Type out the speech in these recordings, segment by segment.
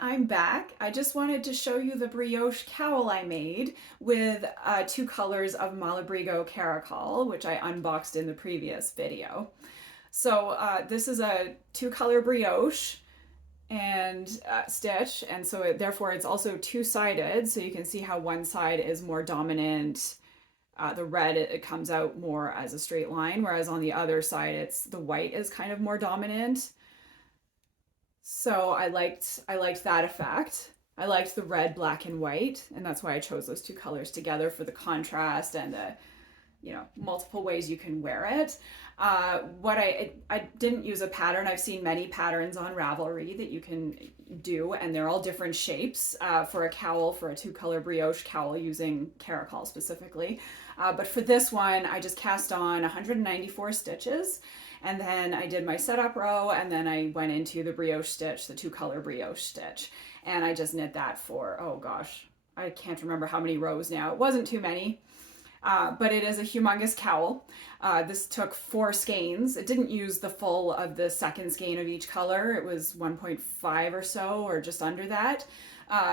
I'm back. I just wanted to show you the brioche cowl I made with two colors of Malabrigo Caracol, which I unboxed in the previous video. So this is a two-color brioche and stitch, and so therefore it's also two-sided, so you can see how one side is more dominant. The red, it comes out more as a straight line, whereas on the other side, the white is kind of more dominant. So I liked that effect. I liked the red, black, and white, and that's why I chose those two colors together for the contrast and the, multiple ways you can wear it. What I didn't use a pattern. I've seen many patterns on Ravelry that you can do, and they're all different shapes for a cowl, for a two-color brioche cowl using Caracol specifically. But for this one, I just cast on 194 stitches, and then I did my setup row, and then I went into the brioche stitch, the two-color brioche stitch, and I just knit that for, oh gosh, I can't remember how many rows now. It wasn't too many. But it is a humongous cowl. This took 4 skeins. It didn't use the full of the second skein of each color. It was 1.5 or so, or just under that.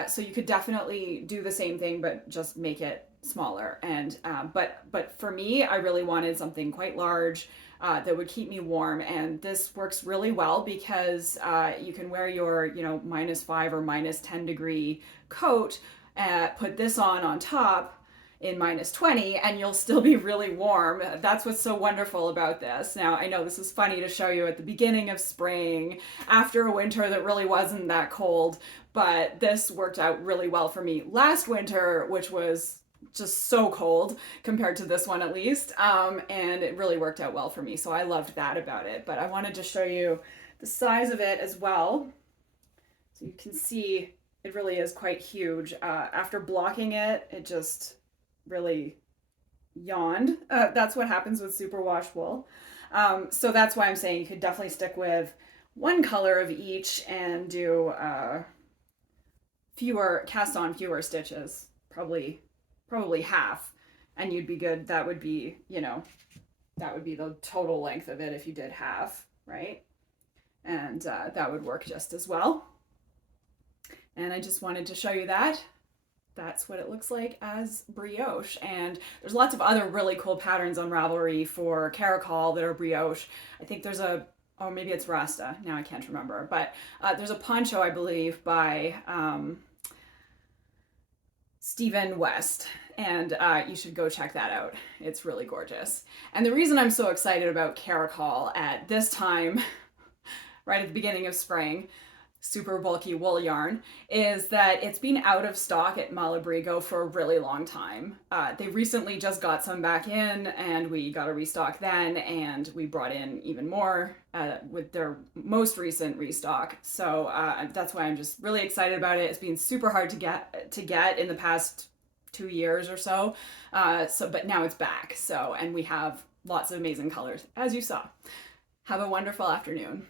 So you could definitely do the same thing, but just make it smaller. And but for me, I really wanted something quite large that would keep me warm. And this works really well because you can wear your -5 or -10 degree coat, put this on top in -20, and you'll still be really warm. That's what's so wonderful about this. Now, I know this is funny to show you at the beginning of spring, after a winter that really wasn't that cold, but this worked out really well for me last winter, which was just so cold compared to this one at least, and it really worked out well for me. So I loved that about it. But I wanted to show you the size of it as well, so you can see it really is quite huge. After blocking it, it just really yawned. That's what happens with superwash wool. So that's why I'm saying you could definitely stick with one color of each and do cast on fewer stitches, probably half, and you'd be good. That would be, that would be the total length of it if you did half, right? And that would work just as well. And I just wanted to show you that. That's what it looks like as brioche. And there's lots of other really cool patterns on Ravelry for Caracol that are brioche. I think there's or maybe it's Rasta, now I can't remember, but there's a poncho, I believe, by Stephen West, and you should go check that out. It's really gorgeous. And the reason I'm so excited about Caracol at this time, right at the beginning of spring, super bulky wool yarn, is that it's been out of stock at Malabrigo for a really long time. They recently just got some back in, and we got a restock then, and we brought in even more with their most recent restock. So that's why I'm just really excited about it. It's been super hard to get in the past 2 years or so. But now it's back. So, and we have lots of amazing colors, as you saw. Have a wonderful afternoon.